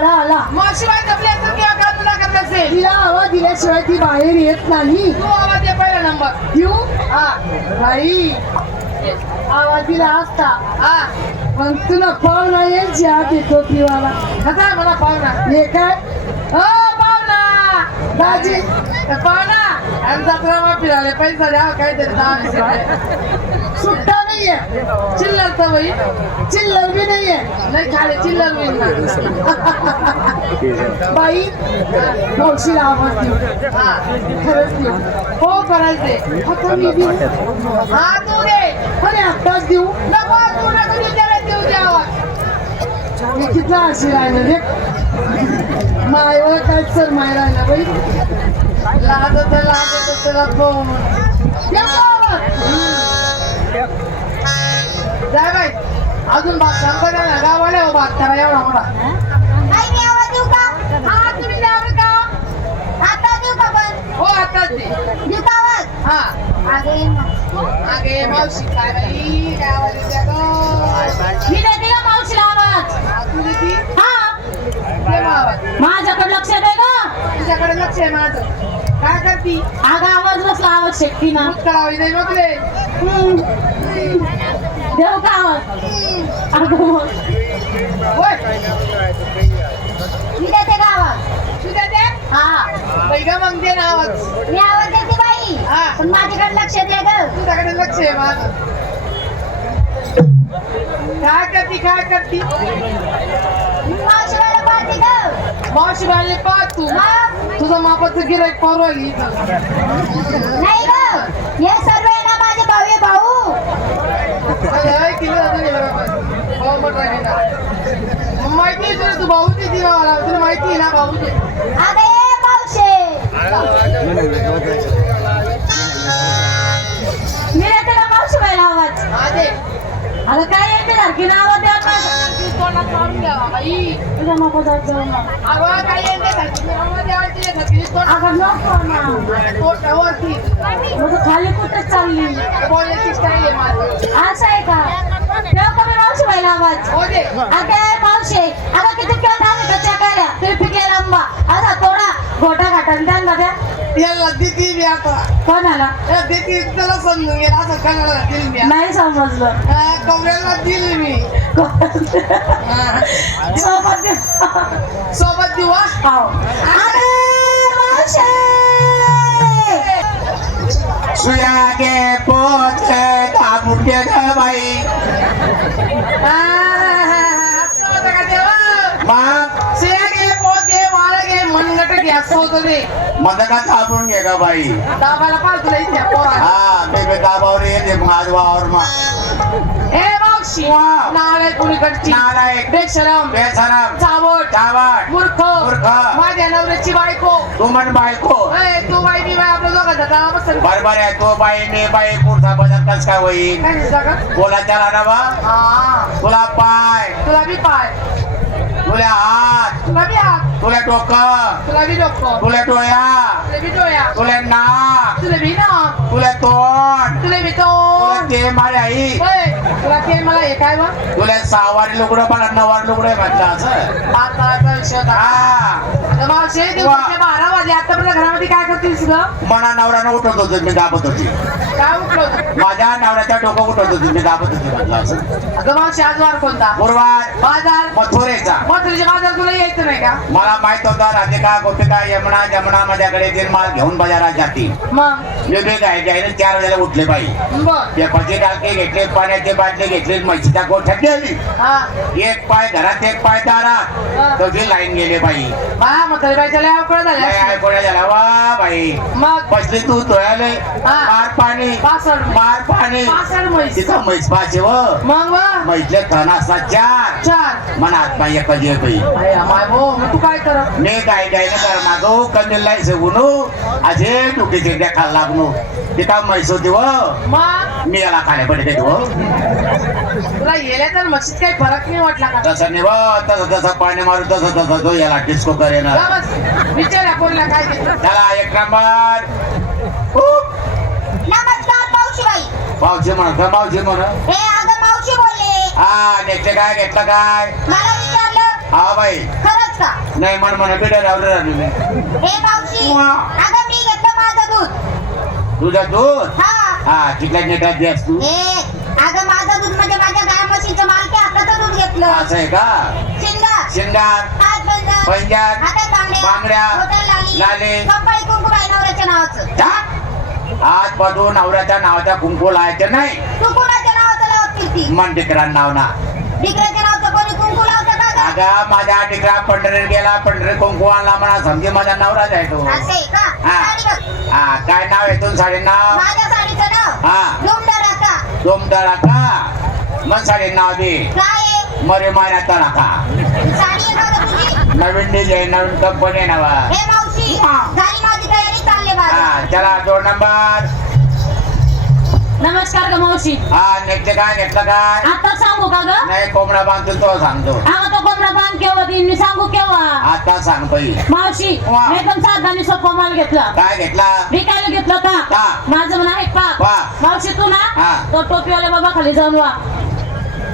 आला आला. मग शिवाय जपली असेल किंवा तुला करत असेल? तिला आवाज दिल्याशिवाय ती बाहेर येत नाही. तू आवाज दे पहिला नंबर. देऊ हा. बाई. आवाज दिला असता. हा. पण तुला पाहुणा येईल चहा पितो पिवाला. कसा आहे मला पाहुणा. हे काय? हो. दाजी पाहुणा आणि जत्रा मग फिराले पैसा द्या काहीतरी दहा सुट्टा नाहीये. चिल्लर तर बाई. चिल्लर बी नाहीये. नाही खाली चिल्लर होईल बाई मावशीला आवाज देऊ. हा खरंच देऊ. हो करायचे आता मी बी हा तू दे अरे आत्ताच देऊ? नको तू नको देऊ देऊ दे मी किती अशी राहिलं रे? मायवर काय सर माय राहिला बाई. लाजत लाजत त्याला आवाज. जाय बाई. अजून बात सांगतो ना गावाला बात करा एवढा मोठा. का? हा का का हो आताच दे. का हा. अगे मावशी. काय बाई आवाज येते गं? मी देते का मावशीला आवाज. हा, तू देती हा. मग आवाज माझ्याकडे लक्ष दे का तुझ्याकडे लक्ष आहे माझं. काय करती? अगं आवाज नसला आवाज शेकती ना. करावी नाही बघले? देऊ का आवाज? अगं मग. होय. मी देते का आवाज. तू देते हा. बाई ग मग दे ना आवाज. मी आवाज देते हा. पण माझ्याकडे लक्ष दे ग. तुझ्याकडे लक्ष आहे माझं काय करती काय करती? मावशीला पाहते ग. मावशी बाळले पाह तू? तुझं मापाचं गिराईक पाहू राहिली. नाही ग. हे सर्व आहे ना माझे भाऊ भाऊ. अरे, माहिती आहे तुला तू भाऊ मला तुला माहिती आहे ना भाऊ ये मावशे. अगं काय येते सारखी ना आवाज देत नाही ती तोंडात मारून घ्यावा बाई. तुझ्या नको जात जाऊ ना. अगं काय येते सारखी नावामध्ये देवाची आहे सारखी तोंड. अगं नको ना. तोंडावरती. मग तू खाली कुठं चालली? बोलण्याची स्टाईल आहे माझं. असं आहे का? ठेव का मी मावशी बाईला आवाज? हो अगं मावशे. अगं किती खेळ आम्ही कच्च्या काढल्या तुम्ही पिकलेला आंबा. असा थोडा घोटा घाटा द्या ना द्या याला देती मी आता कोणाला देती त्याला समजून गेला असं कणाला दिल मी नाही समजलं हा, कवड्याला दिली मी हा. सोबत दे. सोबत देऊ हा? हाव. अरे मावशे सुया गे पोत दाबून घे ग बाई हा, वाळं घे, मनगट घे, असं होतं ते. मग का दाबून घे ग बाई दाबायला पाहिजे तुला इथे पोरा. हा मी बी दाबावर येते माझ वावर मग ए, मावशी. वा. नालायक कुणीकडची. नालायक बेशरम. बेसरम चावट. चावट मूर्ख. मूर्ख. माझ्या नवऱ्याची बायको तू म्हण बायको ए, तू बाई मी बाई आपल्या दोघांचा गावा बसेल. बरोबर आहे तो बाई मी बाई पुढचा बदल कस काय होईल काय का? बोला त्याला ना बा हा. तुला पाय तुला बी पाय तुला हात तुला बी हात तुला डोकं तुला बी डोकं तुला डोळ्या तुला बी डोळ्या तुला नाक तुला बी ना तुला तोंड तुला बी तुला तोंड ते मारे आई ओय, तुला ते मला हे काय बघ तुला सहावारी लुगडं पण नवारी लुगडं म्हटलं असं पाताळाचा विषय होता हा तर मावशी दिवसाचे बारा वाजले आतापर्यंत घरामध्ये काय करतेस ग मना नवऱ्यानं उठवत होतो मी दाबत होती काय उठलं होतं? माझ्या नवऱ्याच्या डोकं उठवत होती मी दाबत होती म्हटलं असं अगं मावशी आज वार कोणता गुरुवार बाजार मथुरेचा मथुरीच्या बाजार तुला यायचं नाही का मला माहीत होतं राधिका गोपिका यमुना जमुना माझ्याकडे तीन माल घेऊन बाजारात जाते. मग? वेगळे काय जाईन चार वाजायला उठले बर ते पती डालके घेतले पाण्याचे बाटले घेतले म्हशीच्या गोठ्यात गेली. हा. एक पाय घरात एक पाय दारात. तुझी लाईन गेले बाई. लय अवकळ झाल्या झाला वा बाई. मग? बसली तू तोयाले. हा. मार पाणी. पासड मार पाणी. पासड म्हैस. तिथं म्हैस पाचे व मग व? म्हैसले थन असतात चार. चार. मनात पाय एक जे बाई. अरे माय भो मग तू काय कर? ने काय काय न कर मागो कंदील सेगुनो अजे टुकीचे त्या खाल लागनो तिथं म्हैस होती व मग? मी याला खाल्या पडते तू तुला येल्या तर मशीद काही फरक नाही वाटला का? तसं नाही व तसं तसं पाणी मारू तसं तसं तो याला डिस्को करेन जा बस. विचारा कोणला काय त्याला एक नंबर. नमस्कार मावशीबाई. मावशी म्हण मावशी म्हण. हे अगं मावशी बोलले. हा घेतले काय घेतलं काय? मला विचारलं हा बाई. खरंच का? नाही मन म्हणा बेटा रावलं राहिलो मी हे मावशी वा. अगं मी घेतलं माझं दूध. तुझं दूध? हा. हा नेटात द्यास तू? हे अगं माझं दूध म्हणजे माझ्या गाय म्हशीचं मालकी हाताचं दूध घेतलं. असं आहे का? शिंगार शिंगार हात बंधन पंजाब, हातात बांगड्या. बांगड्या, बोटाला लाली. लाली. कपाळी कुंकू बाई नवऱ्याच्या नावाचं. टाक नवऱ्याच्या नावाचा कुंकू लावायचं नाही. तू कुणाच्या नावाचं लावत फिरती? मन टिकरा नाव ना डिकऱ्याच्या नावाचं कोणी कुंकू लावतं का गं? अगं माझ्या टिकरा पंढरीत गेला पंढरी कुंकू आणला म्हणा समजे माझा नवराच आहे तो. असं आहे का? हा. साडी बघ. हा काय नाव आहे तुझं साडी नाव? माझ्या साडीचं नाव हा. डोमडा का डोमदळा का मन साडी नाव दे. काय आहे? मरे तळाका साडी आहे का गं तुझी? नवीन डिझाईन नवीन कंपनी नवा हे मावशी झाली माझी तयारी चालले बाबा हा चला दोन नंबर नमस्कार ग मावशी? हा नेटचे काय घेतलं काय? आता सांगू का ग? नाही कोंबडा बांधतो तो सांगतो. अगं तो कोंबडा बांध केव्हा? देईन मी सांगू केव्हा? आता सांग बाई मावशी वा. मी एकदम साधानी सोपा माल घेतला. काय घेतला? विकायला घेतलं का? का माझं म्हणा आहे वा. पाक मावशी तू ना हा. तो टोपीवाल्या बाबा खाली जाऊन वा.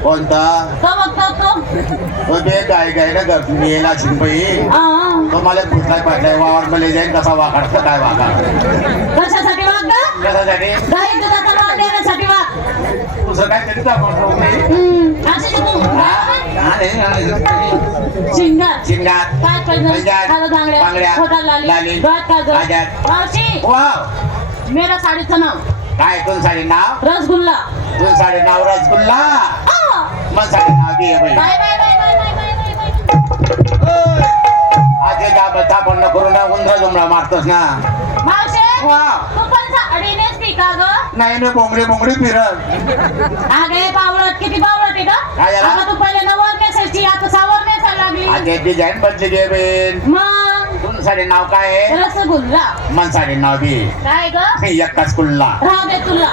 कोणता? तो बघतो तो तो ते गाय गायला घरतून येला शिंपई आ, तो मला पुसलाय पाटलाय वावर मला जाईन कसा वागाडतं काय वागा कशासाठी वाग ग कशासाठी? गाई दुधाचा वाग देण्यासाठी वाग दुसरं काय तरी दाखवतो नाही हम्म, अशी जी तू. हा? हा, नाही, नाही. शिंगार. शिंगात काय पाहिजे पंजाब, खाला बांगड्या, बांगड्या. खोटाला लाली. लाली, डोळ्यात काजळ. काजळ. मावशी. वाव. मेरा साडीचं नाव. काय तुझं साडी नाव? रसगुल्ला. तुझं साडी नाव रसगुल्ला? माझ्याकडे नावी आहे बाई. आजे दाब थापण करू ना उंदरा जुमला मारतोस ना. मावशे वा. तू पण साडीनेच की का ग? नाही ना बोंगडी बोंगडी फिरत. आगे पावलट किती पावलट आहे ग? काय झालं? अगं तू पहिले नवर नेसायची आता सावर नेसायला लागली. आजे डिझाईन बदली गे बेन. मग? दोन साडे नाव काय आहे? रसगुल्ला. मन साडे नाव बी काय ग? एकटाच कुल्ला. राहू दे तुला.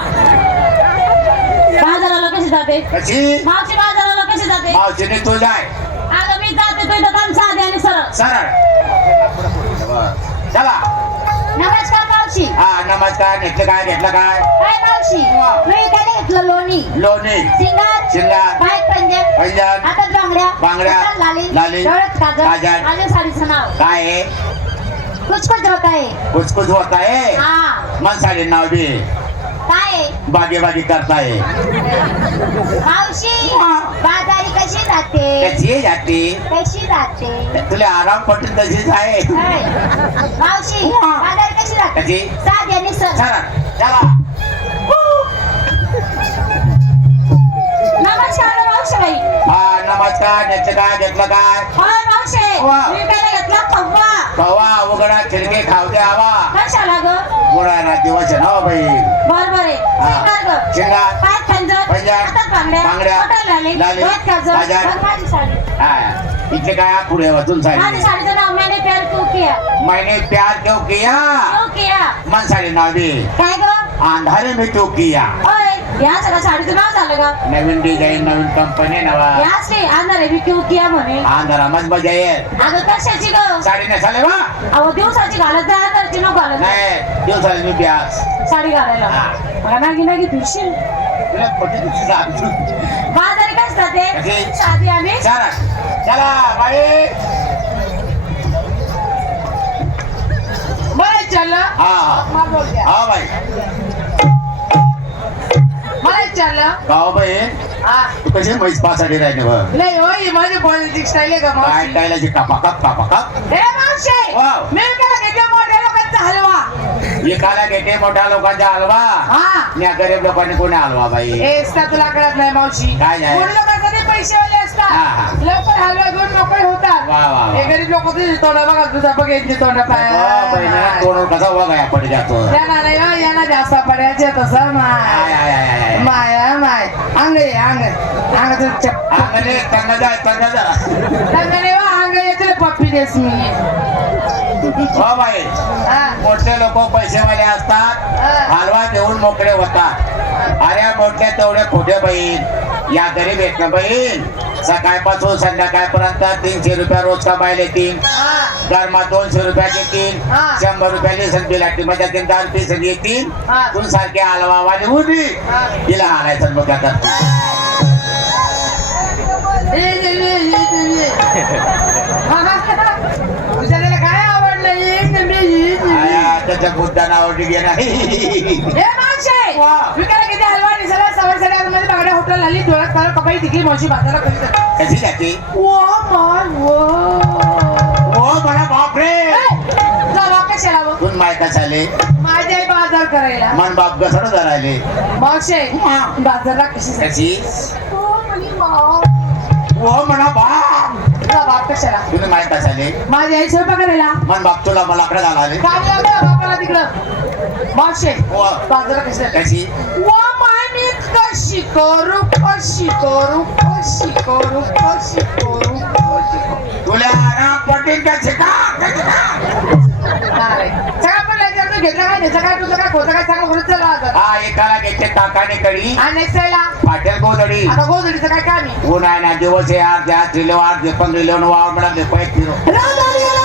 जाते? कशी? मावशी बाजाराला कशी जाते? मावशीने तू जाय अगं मी जाते तू इथं काम साधे आणि सरळ. सरळ. चला. नमस्कार मावशी. हा नमस्कार. घेतलं काय? घेतलं काय? काय मावशी? मी काय घेतलं लोणी. लोणी. सिंगार. शिंगार पाय पंजन पंजाब. हातात बांगड्या. बांगड्या, हातात लाली. लाली, डोळ्यात काजळ काजळ. माझ्या साडीचं नाव. काय आहे? कुछ कुछ होत आहे. कुछ कुछ होत आहे? हा. मन साडी नाव दे काय आहे? बागे बागे करताय. मावशी बाजारी कशी जाते कशी जाते? कशी जाते तुला आराम पटून तशीच आहे. मावशी बाजारी कशी जाते कशी? साधी आणि सर सरळ चला. नमस्कार मावशी. बाई हा नमस्कार घेतलं काय घेतलं काय? होय मावशी. वा. मी काय घेतला उघडा खिडकी दे आवा. कशाला ग? गुळाला दिवस आहे ना बाई बरोबर आहे हा. शिंगार ग शिंगार पाय पंजर पंजर, हातात बांगड्या. बांगड्या, बोटाला लाली. लाली, डोळ्यात काजळ काजळ. मग माझी साडी. हा. इथे काय पुढे वाचून माझी साडी? साडीचं नाव मैंने प्यार क्यों किया? मैंने प्यार क्यों किया? क्यों किया? मन साडी नाव दे. काय ग? अंधारे में क्यों किया. ओय या सगळ्या साडीचं नाव झालं का? नवीन डिझाईन नवीन कंपनी नवा. याच रे आणणार आहे मी क्यों किया म्हणे. अंधारा मज मजा ये अगं कशाची ग? साडी नेसाले वा अहो दिवसाची घालत जा करची नको घालत जा. नाही दिवसाला मी प्यास. साडी घालायला. हा. मला नागी नागी फिरशील तुला खोटी. बाजारी काय कशी? साधी आणि? चला चला बाई. मला विचारलं हा. हा बाई. विचारलं गाव बाई तू कशी म्हैस पासाठी राहिले बघ. नाही होय माझी पॉलिटिक्स स्टाईल आहे का काय मावशी टायलाची मावशी वाव. मी घेतलं मोठ्या लोकांचा हलवा. एकाला घेते मोठ्या लोकांचा हलवा. हा. या गरीब लोकांनी कोणी हलवा बाई? हे तुला कळत नाही मावशी. काय नाही? कोणी लोकांसाठी पैसेवाले हा, असतात. हा. लवकर हलवा घेऊन मोकळे वा. हे गरीब लोक तुझी तोंड बघा तुझा बघायची तोंड पाय. तोडून कसा वगाया पड जातो. यांना नाही हो, यांना जास्त पडायचे तसं आय, माय. आय, आय, आय, आय. माय माय अंग ये अंग अंग तुझं चप अंगणे तंग जा तंग जा अंग वा अंग येते पप्पी देस मी. हो बाई. हा. मोठे लोक पैसेवाले असतात हा. हलवा देऊन मोकळे होतात. अरे मोठे तेवढे खोटे बहीण. या गरीब ना बहीण? सकाळपासून संध्याकाळपर्यंत तीनशे रुपया रोज कमायला तीन गरमा दोनशे रुपयाचे तीन शंभर रुपयाने संधी लागते माझ्या तीन दार पी सगळी येतील तू सारखे आलवा वाणी उभी तिला हाणायचं मग आता काय त्याच्या बुद्धांना आवडली नाही? बागड्या हॉटेल आली डोळ्यात काळ कपाई तिकली मावशी बाजारा कधी कशी जाते? ओ माय वो हो मला बापरे! जावा कशाला मग? तून मायका चाले माझी आई बाजार करायला. मन बाप घसड धरायले मावशे बाजारला कशी? कशी? ओ म्हणी माव. हो म्हणा बाप जा बाप कशाला? तुम्ही मायका चाले माझी आई स्वयंपाक करायला. मन बाप तुला मला आकडे गाडी बापाला तिकडं. मावशे वा. बाजारा कशी कशी करू कशी करू कशी करू कशी करू तुला ना पटेल का? शिका. सगळं पण याच्यातनं घेतलं काय त्याचं काय तुझं काय काय सांगा? म्हणून चला आता. हा एकाला घेते ताकाने कडी आणि वेळेला पाटील गोदडी आता गोधडीचं काय काम आहे? ऊन आहे ना दिवस आहे आठ द्या त्रिलो आठ दे पंधरा लिहून वावर मिळाले पैसे फिरो